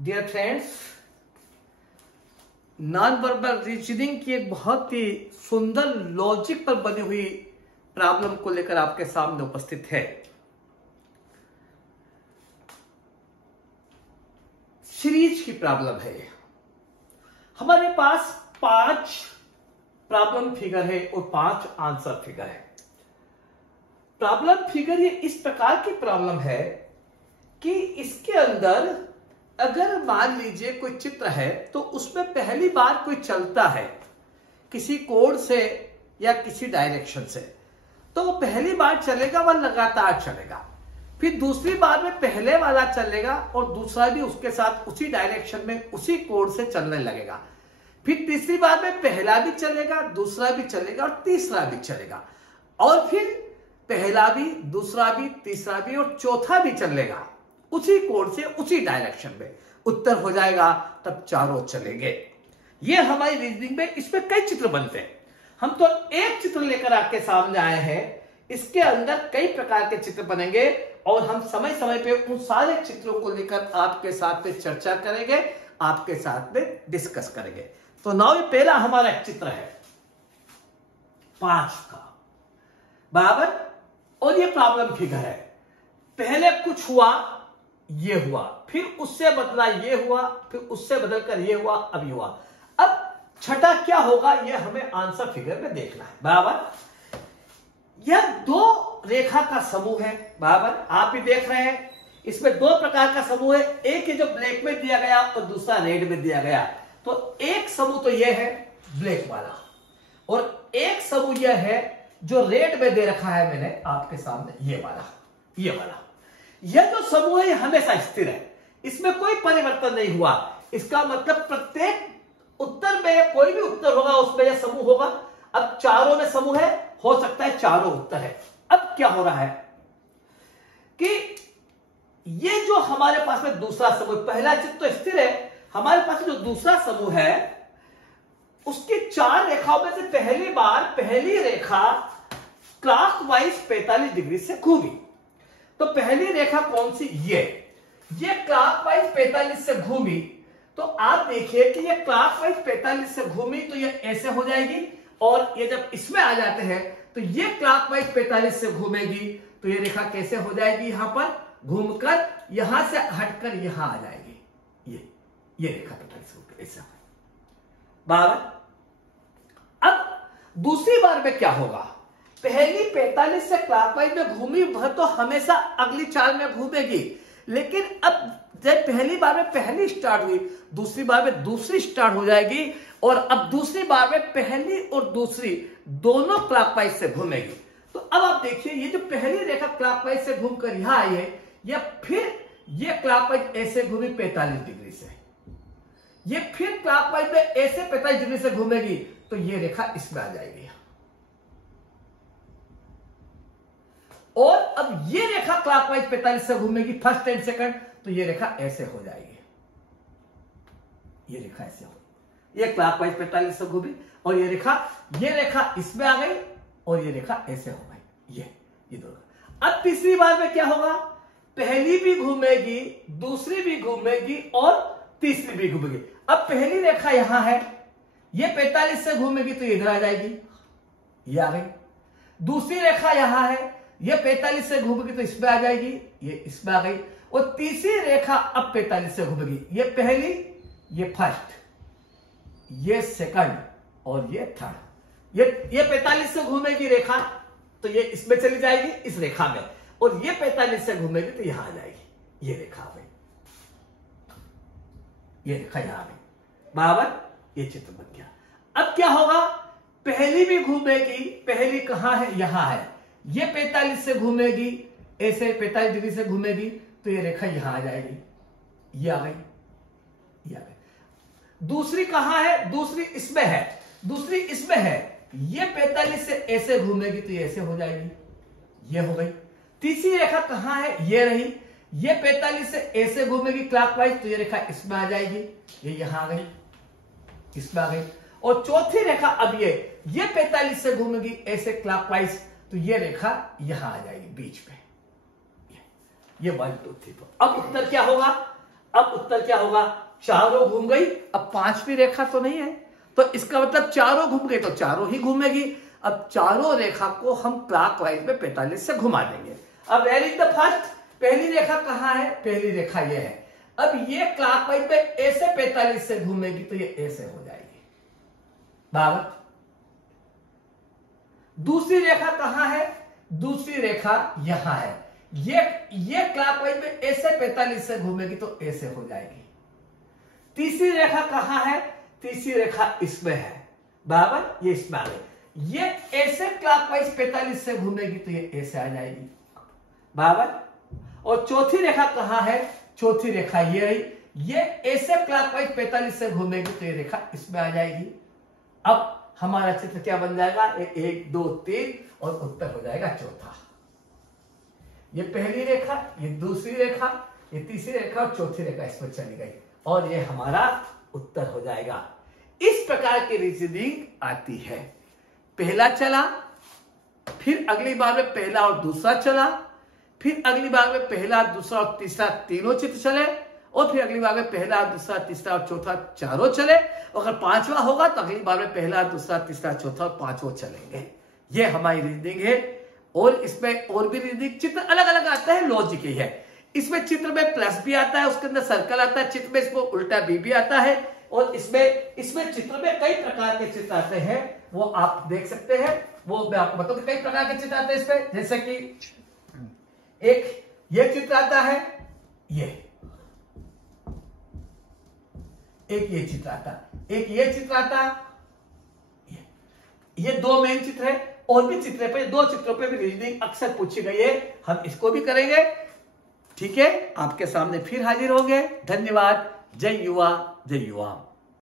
Dear friends, non verbal reasoning की एक बहुत ही सुंदर लॉजिक पर बनी हुई प्रॉब्लम को लेकर आपके सामने उपस्थित है। सीरीज की प्रॉब्लम है। हमारे पास 5 प्रॉब्लम फिगर है और 5 आंसर फिगर है। प्रॉब्लम फिगर ये इस प्रकार की प्रॉब्लम है कि इसके अंदर अगर मान लीजिए कोई चित्र है तो उसमें पहली बार कोई चलता है किसी कोण से या किसी डायरेक्शन से, तो वो पहली बार चलेगा, वह लगातार चलेगा। फिर दूसरी बार में पहले वाला चलेगा और दूसरा भी उसके साथ उसी डायरेक्शन में उसी कोण से चलने लगेगा। फिर तीसरी बार में पहला भी चलेगा, दूसरा भी चलेगा और तीसरा भी चलेगा, और फिर पहला भी, दूसरा भी, तीसरा भी और चौथा भी चलेगा उसी कोण से उसी डायरेक्शन में। उत्तर हो जाएगा, तब चारों चलेंगे। ये हमारी रीजनिंग में इसमें कई चित्र बनते हैं। हम तो एक चित्र लेकर आपके सामने आए हैं, इसके अंदर कई प्रकार के चित्र बनेंगे और हम समय समय पे उन सारे चित्रों को लेकर आपके साथ में चर्चा करेंगे, आपके साथ में डिस्कस करेंगे। तो नाउ ये पहला हमारा एक चित्र है 5 का, बराबर। और ये प्रॉब्लम फिगर है। पहले कुछ हुआ, ये हुआ, फिर उससे बदला ये हुआ, फिर उससे बदलकर ये हुआ, अब ये हुआ। अब छठा क्या होगा ये हमें आंसर फिगर में देखना है, बराबर। यह 2 रेखा का समूह है, बराबर। आप भी देख रहे हैं इसमें 2 प्रकार का समूह है। एक है जो ब्लैक में दिया गया और दूसरा रेड में दिया गया। तो एक समूह तो यह है ब्लैक वाला, और एक समूह यह है जो रेड में दे रखा है मैंने आपके सामने, ये वाला। यह जो समूह है हमेशा स्थिर है, इसमें कोई परिवर्तन नहीं हुआ। इसका मतलब प्रत्येक उत्तर में कोई भी उत्तर होगा उसमें यह समूह होगा। अब चारों में समूह है, हो सकता है चारों उत्तर है। अब क्या हो रहा है कि ये जो हमारे पास में दूसरा समूह, पहला चित्र तो स्थिर है, हमारे पास जो दूसरा समूह है उसकी 4 रेखाओं में से पहली बार पहली रेखा क्लॉकवाइज 45 डिग्री से घूमी। तो पहली रेखा कौन सी? ये क्लॉकवाइज 45 से घूमी। तो आप देखिए कि ये क्लॉकवाइज 45 से घूमी तो ये ऐसे हो जाएगी, और ये जब इसमें आ जाते हैं तो ये क्लॉकवाइज 45 से घूमेगी, तो ये रेखा कैसे हो जाएगी? यहां पर घूमकर यहां से हटकर यहां आ जाएगी। ये रेखा 45 ऐसा बराबर। अब दूसरी बार में क्या होगा? पहली 45 से क्लॉकवाइज में घूमी वह तो हमेशा अगली 4 में घूमेगी, लेकिन अब जब पहली बार में पहली स्टार्ट हुई, दूसरी बार में दूसरी स्टार्ट हो जाएगी, और अब दूसरी बार में पहली और दूसरी दोनों क्लॉकवाइज से घूमेगी। तो अब आप देखिए ये जो पहली रेखा क्लॉकवाइज से घूमकर यहां आई है, या फिर ये क्लॉकवाइज ऐसे घूमी 45 डिग्री से, ये फिर क्लॉकवाइज में ऐसे 45 डिग्री से घूमेगी, तो ये रेखा इसमें आ जाएगी। और अब ये रेखा क्लॉकवाइज 45 से घूमेगी फर्स्ट एंड सेकंड, तो ये रेखा ऐसे हो जाएगी। ये रेखा ऐसे हो, ये क्लॉकवाइज 45 से घूमी, और ये रेखा इसमें आ गई, और ये रेखा ऐसे हो गई। ये दोनों। अब तीसरी बार में क्या होगा? पहली भी घूमेगी, दूसरी भी घूमेगी और तीसरी भी घूमेगी। अब पहली रेखा यहां है, ये 45 से घूमेगी तो इधर आ जाएगी, ये आ गई। दूसरी रेखा यहां है, ये 45 से घूमेगी तो इसमें आ जाएगी, ये इसमें आ गई। और तीसरी रेखा अब 45 से घूमेगी, ये पहली, ये फर्स्ट, ये सेकंड और ये थर्ड। ये 45 से घूमेगी रेखा, तो ये इसमें चली जाएगी इस रेखा में, और ये 45 से घूमेगी तो यहां आ जाएगी। ये रेखा आ गई, ये रेखा यहां आ गई, बराबर। ये चित्र बन गया। अब क्या होगा? पहली भी घूमेगी, पहली कहां है? यहां है। ये 45 से घूमेगी, ऐसे 45 डिग्री से घूमेगी, तो ये रेखा यहां आ जाएगी, ये आ गई, ये आ गई। दूसरी कहां है? दूसरी इसमें है, ये 45 से ऐसे घूमेगी तो ये ऐसे हो जाएगी, ये हो गई। तीसरी रेखा कहां है? ये रही, ये 45 से ऐसे घूमेगी क्लॉकवाइज, तो ये रेखा इसमें आ जाएगी, ये यहां आ गई, इसमें आ गई। और चौथी रेखा अब ये 45 से घूमेगी ऐसे क्लॉकवाइज, तो ये रेखा यहां आ जाएगी बीच में, ये 1 2 3 4। अब उत्तर क्या होगा? अब उत्तर क्या होगा, चारों घूम गई। अब पांचवी रेखा तो नहीं है, तो इसका मतलब चारों घूम गई तो चारों ही घूमेगी। अब चारों रेखा को हम क्लॉकवाइज में 45 से घुमा देंगे। अब वेयर इज द फर्स्ट, पहली रेखा कहां है, पहली रेखा ये है। अब ये क्लॉकवाइज में ए से 45 से घूमेगी तो ये ए से हो जाएगी बराबर। दूसरी रेखा कहां है, दूसरी रेखा यहां है। ये क्लॉकवाइज में ए से 45 से घूमेगी तो ए से हो जाएगी। तीसरी रेखा कहां है, तीसरी रेखा इसमें है बराबर, ये इसमें आ गई। ये ए से क्लॉकवाइज 45 से घूमेगी तो ये ए से आ जाएगी बराबर। और चौथी रेखा कहां है, चौथी रेखा ये रही, ये ए से क्लॉकवाइज 45 से घूमेगी तो ये रेखा इसमें आ जाएगी। अब हमारा चित्र क्या बन जाएगा, 1 2 3 और उत्तर हो जाएगा चौथा। ये पहली रेखा, ये दूसरी रेखा, ये तीसरी रेखा और चौथी रेखा इसमें चली गई और ये हमारा उत्तर हो जाएगा। इस प्रकार की रीजनिंग आती है। पहला चला, फिर अगली बार में पहला और दूसरा चला, फिर अगली बार में पहला दूसरा और तीसरा तीनों चित्र चले, और फिर अगली बार में पहला दूसरा तीसरा और चौथा चारों चले। अगर पांचवा होगा तो अगली बार में पहला दूसरा तीसरा चौथा और पांचों चलेंगे। ये हमारी रीजनिंग है। और इसमें और भी रीजनिंग चित्र अलग अलग आता है, लॉजिक ही है। इसमें चित्र में प्लस भी आता है, उसके अंदर सर्कल आता है, चित्र में इसको उल्टा भी आता है। और इसमें चित्र में कई प्रकार के चित्र आते हैं, वो आप देख सकते हैं। वो मैं आपको बताऊं कई प्रकार के चित्र आते हैं इसमें। जैसे कि एक ये चित्र आता है, एक ये चित्र आता है, एक ये चित्र आता है। ये दो मेन चित्र है। और भी चित्र पे, दो चित्रों पे भी रीजनिंग अक्सर पूछी गई है, हम इसको भी करेंगे। ठीक है, आपके सामने फिर हाजिर होंगे। धन्यवाद। जय युवा, जय युवा।